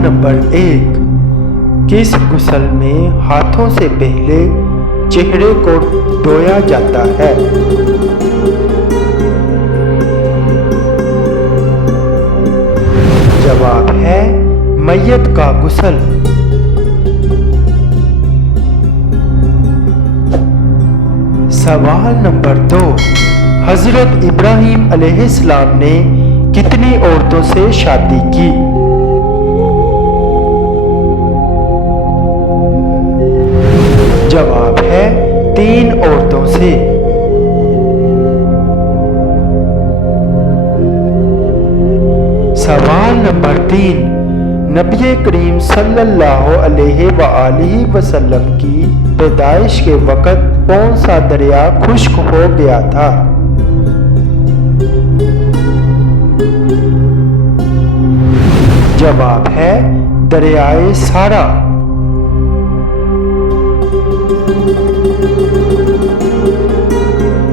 Number 1, किस गुस्ल में हाथों से पहले चेहरे को धोया जाता है? जवाब है मैयत का गुस्ल। सवाल नंबर 2, हजरत इब्राहीम अलैहिस्सलाम ने कितनी औरतों से शादी की? जवाब है 3 औरतों से। सवाल नंबर 3, नबी करीम सल्लल्लाहु अलैहि वसल्लम की पैदाइश के वक़्त कौन सा दरिया खुश्क हो गया था? जवाब है दरियाए सारा।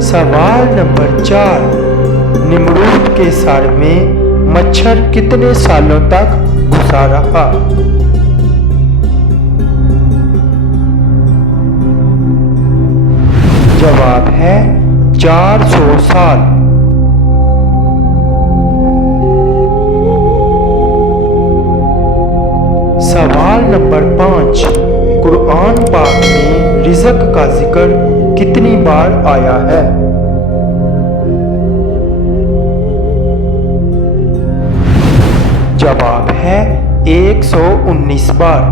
सवाल नंबर 4, निमरूद के सर में मच्छर कितने सालों तक घुसा रहा? जवाब है 400 साल। सवाल नंबर 5, कुरान पाक में रिज़्क का जिक्र कितनी बार आया है? जवाब है 119 बार।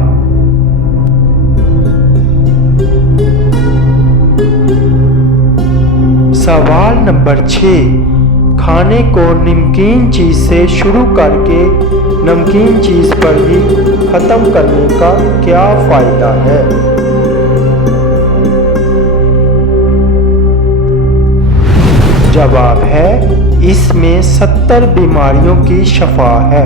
सवाल नंबर 6, खाने को नमकीन चीज से शुरू करके नमकीन चीज पर ही खत्म करने का क्या फायदा है? जवाब है इसमें 70 बीमारियों की शफा है।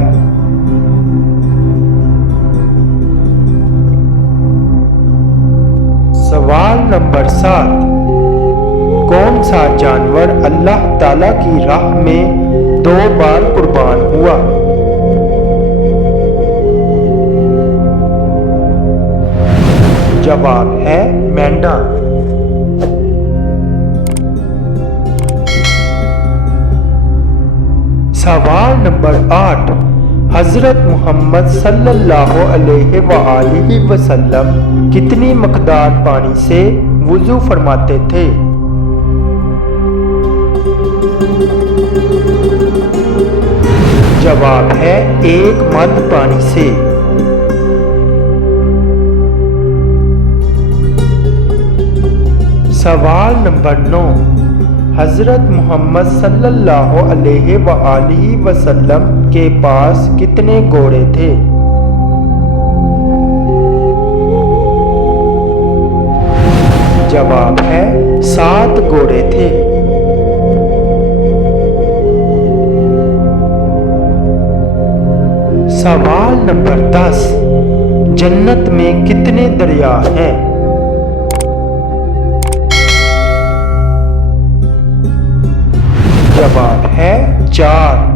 सवाल नंबर 7, कौन सा जानवर अल्लाह ताला की राह में 2 बार कुर्बान हुआ? जवाब है मेंढा। सवाल नंबर 8, हजरत मोहम्मद सल्लल्लाहु अलैहि वसल्लम कितनी मकदार पानी से वुजू फरमाते थे? जवाब है 1 मद पानी से। सवाल नंबर 9, हजरत मोहम्मद सल्लल्लाहु अलैहि वसल्लम के पास कितने घोड़े थे? जवाब है 7 घोड़े थे। सवाल नंबर 10, जन्नत में कितने दरिया हैं? जवाब है 4।